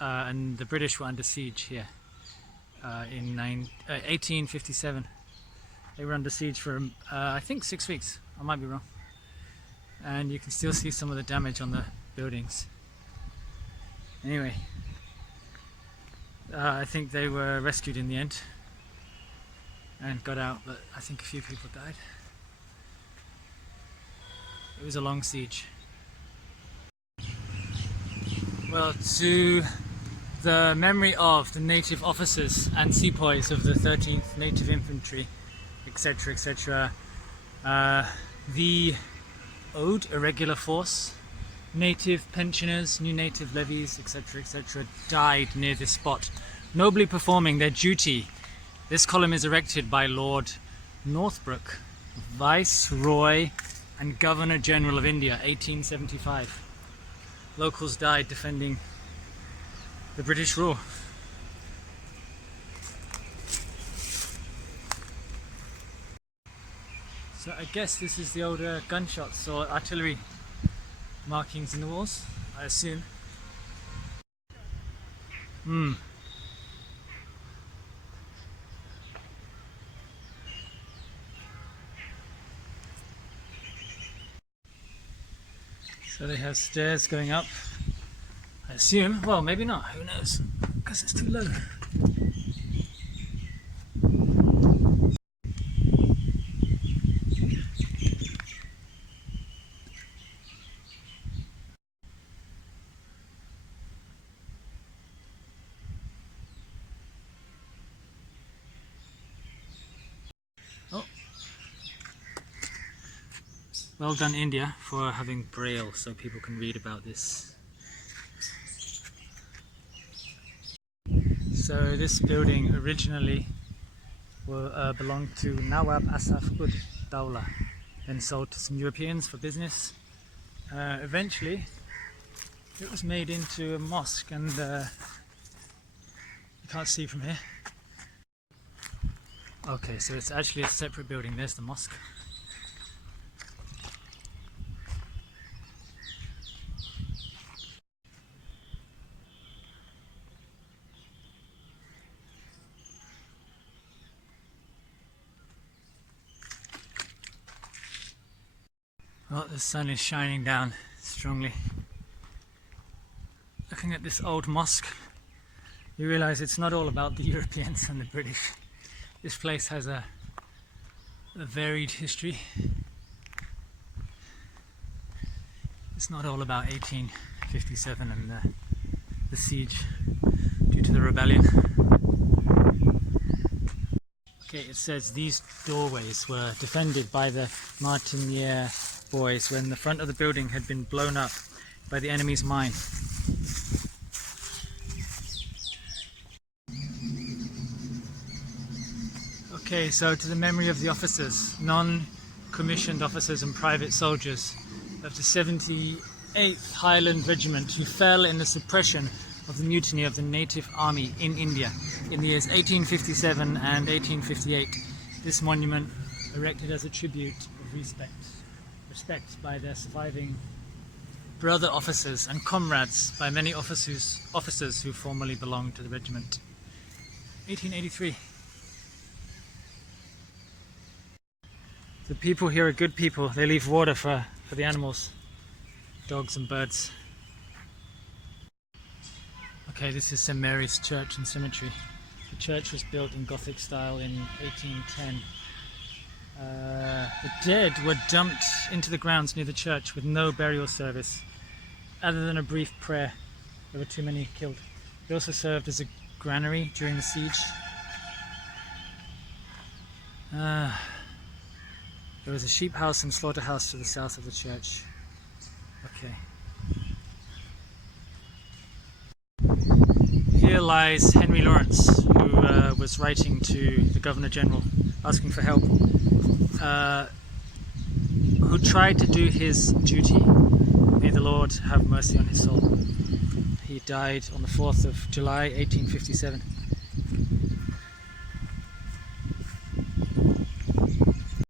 and the British were under siege here in 1857. They were under siege for I think 6 weeks, I might be wrong. And you can still see some of the damage on the buildings. Anyway, I think they were rescued in the end and got out, but I think a few people died. It was a long siege. Well, to the memory of the native officers and sepoys of the 13th Native Infantry, etc., etc., the Ode, Irregular Force, native pensioners, new native levies, etc., etc., died near this spot, nobly performing their duty. This column is erected by Lord Northbrook, Viceroy and Governor General of India, 1875. Locals died defending the British rule. So I guess this is the older gunshots or artillery markings in the walls, I assume. So they have stairs going up, I assume. Well, maybe not, who knows, because it's too low. Oh. Well done, India, for having Braille so people can read about this. So this building originally belonged to Nawab Asaf ud Dawla, then sold to some Europeans for business. Eventually it was made into a mosque, and you can't see from here. Okay, so it's actually a separate building. There's the mosque. Well, the sun is shining down strongly. Looking at this old mosque, you realise it's not all about the Europeans and the British. This place has a varied history. It's not all about 1857 and the siege due to the rebellion. Okay, it says these doorways were defended by the Martiniere boys when the front of the building had been blown up by the enemy's mine. Okay, so to the memory of the officers, non-commissioned officers and private soldiers of the 78th Highland Regiment who fell in the suppression of the mutiny of the native army in India in the years 1857 and 1858. This monument, erected as a tribute of respect by their surviving brother officers and comrades by many officers who formerly belonged to the regiment. 1883. The people here are good people. They leave water for the animals, dogs and birds. Okay, this is St Mary's Church and Cemetery. The church was built in Gothic style in 1810. The dead were dumped into the grounds near the church with no burial service, other than a brief prayer. There were too many killed. It also served as a granary during the siege. There was a sheep house and slaughterhouse to the south of the church. Okay. Here lies Henry Lawrence, who was writing to the Governor General asking for help, who tried to do his duty. May the Lord have mercy on his soul. He died on the 4th of July 1857.